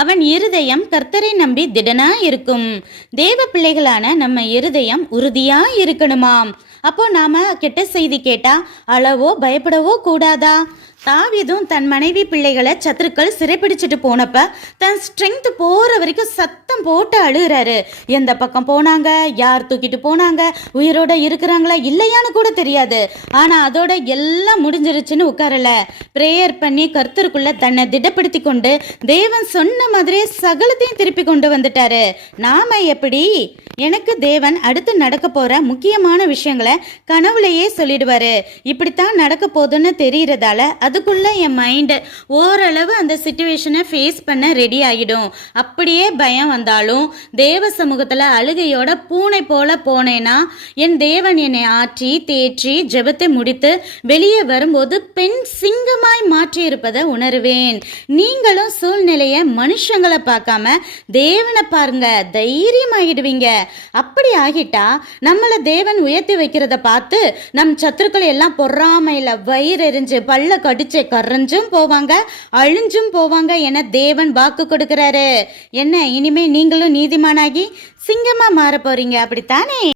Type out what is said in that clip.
அவன் இருதயம் கர்த்தரை நம்பி திடனா இருக்கும். தேவ பிள்ளைகளான நம்ம இருதயம் உறுதியா இருக்கணுமாம். அப்போ நாம கெட்ட செய்தி கேட்டா அளவோ பயப்படவோ கூடாதா? தாவீதும் தன் மனைவி பிள்ளைகளை சத்துருக்கள் சிறைப்பிடிச்சிட்டு போனப்ப தன் ஸ்ட்ரென்த் போற வரைக்கும் சத்தம் போட்டு அழுகிறாரு. எந்த பக்கம் போனாங்க, யார் தூக்கிட்டு போனாங்க, உயிரோட இருக்கிறாங்களா இல்லையான்னு கூட தெரியாது. ஆனா அதோட எல்லாம் முடிஞ்சிருச்சுன்னு உட்காரல. பிரேயர் பண்ணி கர்த்தருக்குள்ள தன்னை திடப்படுத்தி கொண்டு தேவன் சொன்ன மாதிரியே சகலத்தையும் திருப்பி கொண்டு வந்துட்டாரு. நாம எப்படி? எனக்கு தேவன் அடுத்து நடக்க போற முக்கியமான விஷயங்களை கனவுலையே சொல்லிடுவாரு. இப்படித்தான் நடக்க போதுன்னு தெரியறதால அதுக்குள்ள என் மைண்டு ஓரளவு அந்த சிச்சுவேஷனை ஃபேஸ் பண்ண ரெடி ஆகிடும். அப்படியே பயம் வந்தாலும் தேவ சமூகத்தில் அழுகையோட பூனை போல போனேன்னா என் தேவன் என்னை ஆற்றி தேற்றி ஜெபத்தை முடித்து வெளியே வரும்போது பெண் சிங்கமாய் மாற்றி இருப்பதை உணர்வேன். நீங்களும் சூழ்நிலையை மனுஷங்களை பார்க்காம தேவனை பாருங்க, தைரியமாகிடுவீங்க. அப்படி ஆகிட்டா நம்மளை தேவன் உயர்த்தி வைக்கிறத பார்த்து நம் சத்துருக்கள் எல்லாம் பொறாமையில வயிறு எரிஞ்சு பல்ல கடிச்சு கரைஞ்சும் போவாங்க, அழிஞ்சும் போவாங்க என தேவன் வாக்கு கொடுக்கிறாரு. என்ன, இனிமே நீங்களும் நீதிமானாகி சிங்கமா மாற போறீங்க, அப்படித்தானே?